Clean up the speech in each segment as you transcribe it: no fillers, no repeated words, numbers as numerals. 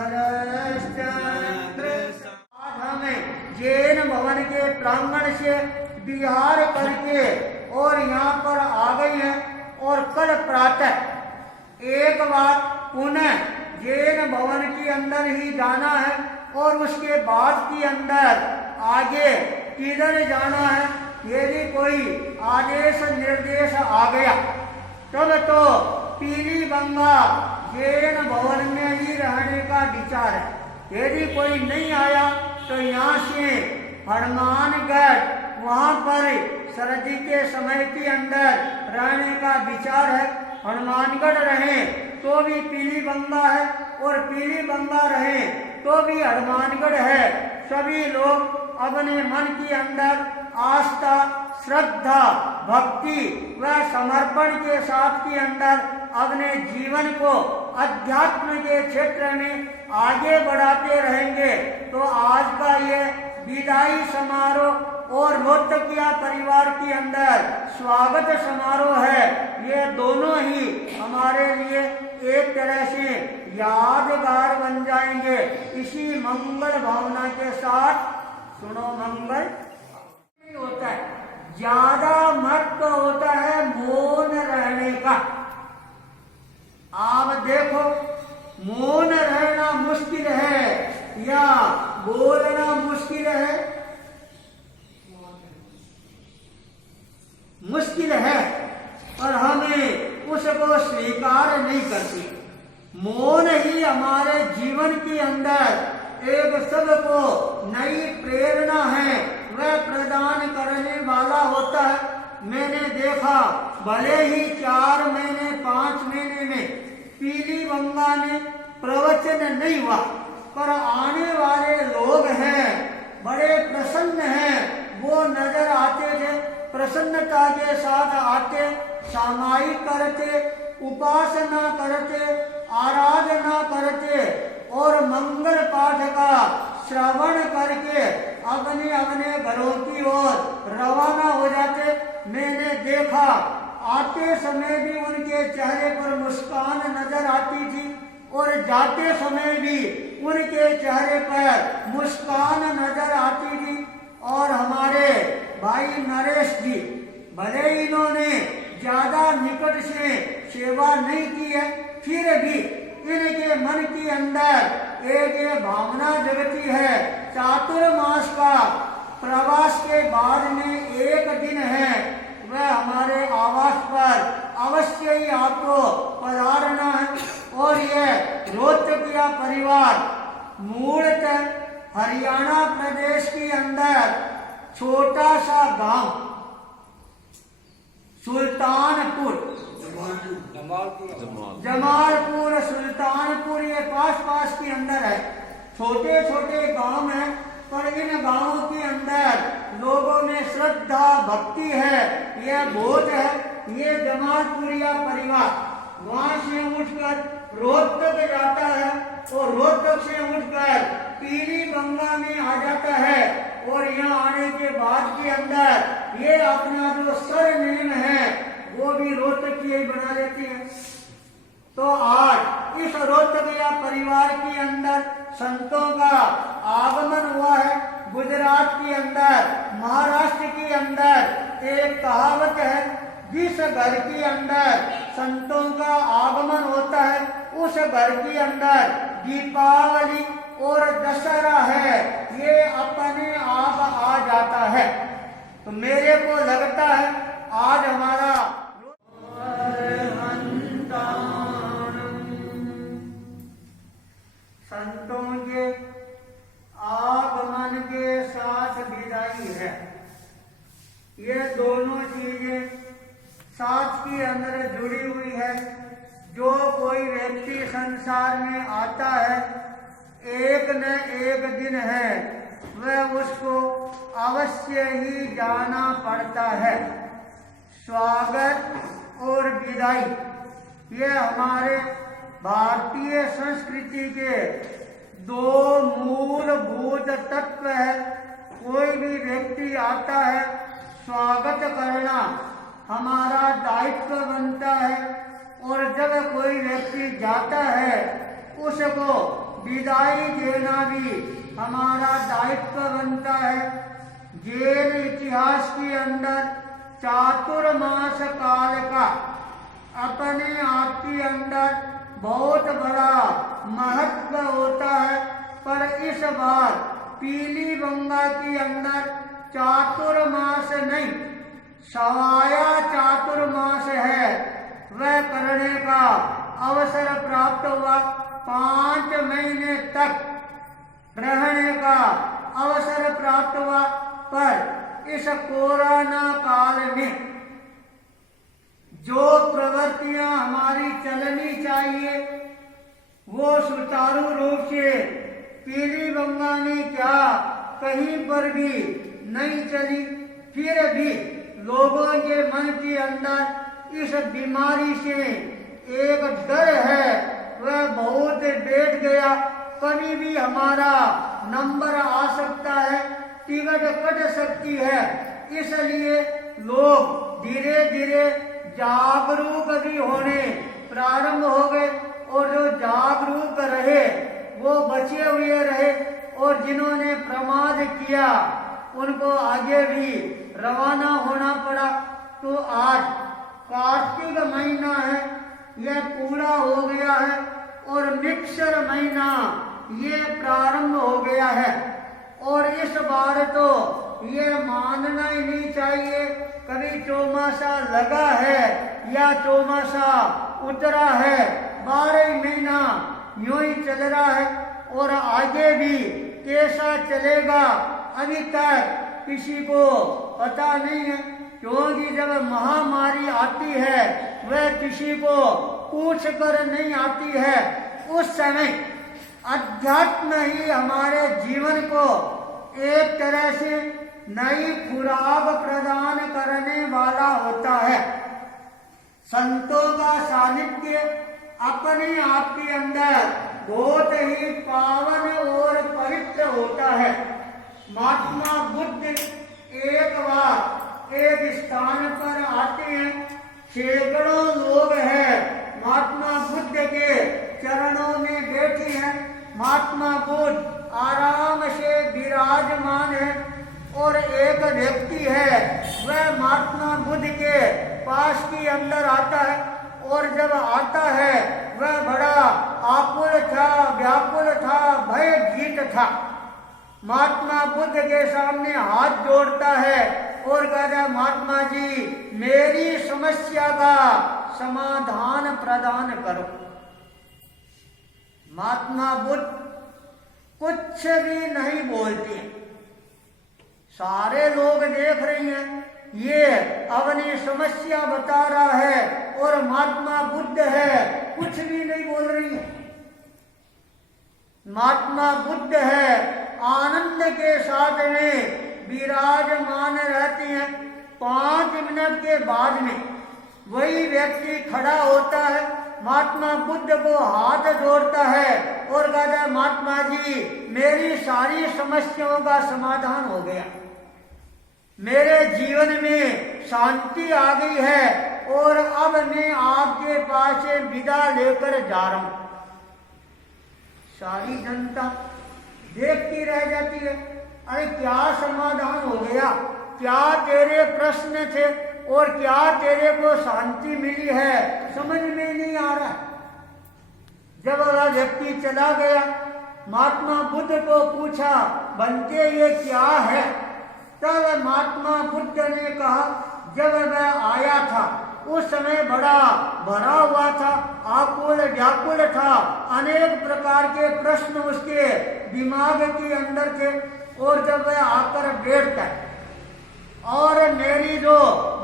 आज हमें जैन भवन के प्रांगण से विहार करके और यहाँ पर आ गई है और कल प्रातः एक बार पुनः जैन भवन के अंदर ही जाना है और उसके बाद के अंदर आगे किधर जाना है यदि कोई आदेश निर्देश आ गया तब तो पीलीबंगा जैन भवन में ही रहने का विचार है। यदि कोई नहीं आया तो यहाँ से हनुमानगढ़ वहाँ पर सर्दी के समय के अंदर रहने का विचार है। हनुमानगढ़ रहे तो भी पीलीबंगा है और पीलीबंगा रहे तो भी हनुमानगढ़ है। सभी लोग अपने मन के अंदर आस्था, श्रद्धा, भक्ति व समर्पण के साथ के अंदर अपने जीवन को अध्यात्म के क्षेत्र में आगे बढ़ाते रहेंगे। तो आज का ये विदाई समारोह और रोहतकिया परिवार के अंदर स्वागत समारोह है। ये दोनों ही हमारे लिए एक तरह से यादगार बन जाएंगे। इसी मंगल भावना के साथ सुनो, मंगल होता है, ज्यादा महत्व होता है मौन रहने का। आप देखो, मौन रहना मुश्किल है या बोलना मुश्किल है? मुश्किल है, और हमें उसको स्वीकार नहीं करते। मौन ही हमारे जीवन के अंदर एक सबको नई प्रेरणा है वह प्रदान करने वाला होता है। मैंने देखा भले ही 4 महीने 5 महीने में पीलीबंगा में प्रवचन नहीं हुआ, पर आने वाले लोग हैं बड़े प्रसन्न हैं। वो नजर आते थे, प्रसन्नता के साथ आते, सामायिक करते, उपासना करते, आराधना करते और मंगल पाठ का श्रवण करके अपने अपने घरों की ओर रवाना हो जाते। मैंने देखा आते समय भी उनके चेहरे पर मुस्कान नजर आती थी और जाते समय भी उनके चेहरे पर मुस्कान नजर आती थी। और हमारे भाई नरेश जी, भले इन्होंने ज्यादा निकट से सेवा नहीं की है, फिर भी इनके मन के अंदर एक ये भावना जगती है। चातुर्मास का प्रवास के बाद में एक दिन है, वह हमारे आवास पर अवश्य ही आपको पधारना है। और यह रोहतकिया परिवार मूलतः हरियाणा प्रदेश के अंदर छोटा सा गांव सुल्तानपुर, जमालपुर सुल्तानपुर, ये पास के अंदर है। छोटे छोटे गांव हैं, पर इन गांवों के अंदर लोगों में श्रद्धा भक्ति है, यह बोध है। ये जमालपुरिया परिवार वहां से उठकर रोहतक जाता है और रोहतक से उठकर पीलीबंगा में आ जाता है। और यहाँ आने के बाद के अंदर ये अपना जो सरनेम है वो भी रोहतकिया ही बना लेती है। तो आज इस रोहतकिया परिवार के अंदर संतों का आगमन हुआ है। गुजरात के अंदर, महाराष्ट्र के अंदर एक कहावत है, जिस घर के अंदर संतों का आगमन होता है उस घर के अंदर दीपावली और दशहरा है, ये अपने आप आ जाता है। तो मेरे को लगता है आज हमारा संतों के आगमन के साथ विदाई है। ये दोनों चीजें साथ के अंदर जुड़ी हुई है। जो कोई व्यक्ति संसार में आता है, एक न एक दिन है वह उसको अवश्य ही जाना पड़ता है। स्वागत और विदाई ये हमारे भारतीय संस्कृति के दो मूलभूत तत्व है। कोई भी व्यक्ति आता है, स्वागत करना हमारा दायित्व बनता है, और जब कोई व्यक्ति जाता है उसको विदाई देना भी हमारा दायित्व बनता है। जैन इतिहास के अंदर चातुर्मास काल का अपने आप के अंदर बहुत बड़ा महत्व होता है, पर इस बार पीली गंगा के अंदर चातुर्मास नहीं, सवाया चातुर्मास है, वह करने का अवसर प्राप्त हुआ। 5 महीने तक रहने का अवसर प्राप्त हुआ, पर इस कोरोना काल में जो प्रवृत्तियां हमारी चलनी चाहिए वो सुचारू रूप से पीली गंगा ने क्या कहीं पर भी नहीं चली। फिर भी लोगों के मन के अंदर इस बीमारी से एक डर है, वह बहुत बैठ गया। कभी भी हमारा नंबर आ सकता है, टिकट कट सकती है, इसलिए लोग धीरे धीरे जागरूक भी होने प्रारंभ हो गए, और जो जागरूक रहे वो बचे हुए रहे, और जिन्होंने प्रमाद किया उनको आगे भी रवाना होना पड़ा। तो आज कार्तिक महीना है, यह पूरा हो गया है, और मिक्सर महीना ये प्रारंभ हो गया है। और इस बार तो ये मानना ही नहीं चाहिए कभी चौमासा लगा है या चौमासा उतरा है, 12 महीना यूं ही चल रहा है, और आगे भी कैसा चलेगा अभी तक किसी को पता नहीं है। क्योंकि जब महामारी आती है वह किसी को पूछ कर नहीं आती है, उस समय अध्यात्म ही हमारे जीवन को एक तरह से नई खुराक प्रदान करने वाला होता है। संतों का सानिध्य अपने आप के अंदर बहुत ही पावन और पवित्र होता है। महात्मा बुद्ध एक बार एक स्थान पर आते हैं, सैकड़ों लोग हैं, महात्मा बुद्ध के चरणों में बैठे हैं। महात्मा बुद्ध आराम से विराजमान है, और एक व्यक्ति है वह महात्मा बुद्ध के पास के अंदर आता है, और जब आता है वह बड़ा आकुल था, व्याकुल था, भयभीत था। महात्मा बुद्ध के सामने हाथ जोड़ता है और कहता है, महात्मा जी मेरी समस्या का समाधान प्रदान करो। महात्मा बुद्ध कुछ भी नहीं बोलते, सारे लोग देख रहे हैं, ये अपनी समस्या बता रहा है और महात्मा बुद्ध है कुछ भी नहीं बोल रही है। महात्मा बुद्ध है आनंद के साथ में विराजमान रहते हैं। 5 मिनट के बाद में वही व्यक्ति खड़ा होता है, महात्मा बुद्ध को हाथ जोड़ता है और कहता है, महात्मा जी मेरी सारी समस्याओं का समाधान हो गया, मेरे जीवन में शांति आ गई है, और अब मैं आपके पास से विदा लेकर जा रहा हूं। सारी जनता देखती रह जाती है, अरे क्या समाधान हो गया, क्या तेरे प्रश्न थे और क्या तेरे को शांति मिली है, समझ में नहीं आ रहा। जब वह व्यक्ति चला गया, महात्मा बुद्ध को पूछा, बनते ये क्या है? तब महात्मा बुद्ध ने कहा, जब वह आया था उस समय बड़ा भरा हुआ था, आकुल व्याकुल था, अनेक प्रकार के प्रश्न उसके दिमाग के अंदर थे, और जब वह आकर बैठता है और मेरी जो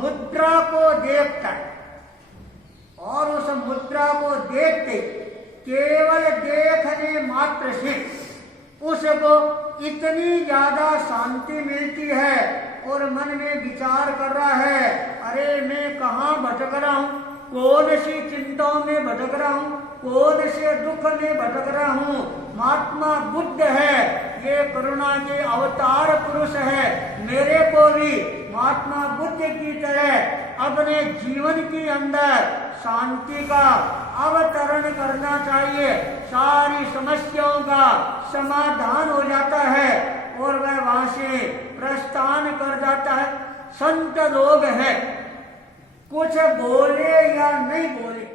मुद्रा को देखता है, और उस मुद्रा को देखते केवल देखने मात्र से उसको इतनी ज्यादा शांति मिलती है, और मन में विचार कर रहा है, अरे मैं कहाँ भटक रहा हूँ, कौन सी चिंताओं में भटक रहा हूँ, कौन से दुख में भटक रहा हूँ। महात्मा बुद्ध है, ये करुणा के अवतार पुरुष है, मेरे को भी महात्मा बुद्ध की तरह अपने जीवन के अंदर शांति का अवतरण करना चाहिए, सारी समस्याओं का समाधान हो जाता है और वह वहां से प्रस्थान कर जाता है। संत लोग हैं, कुछ बोले या नहीं बोले,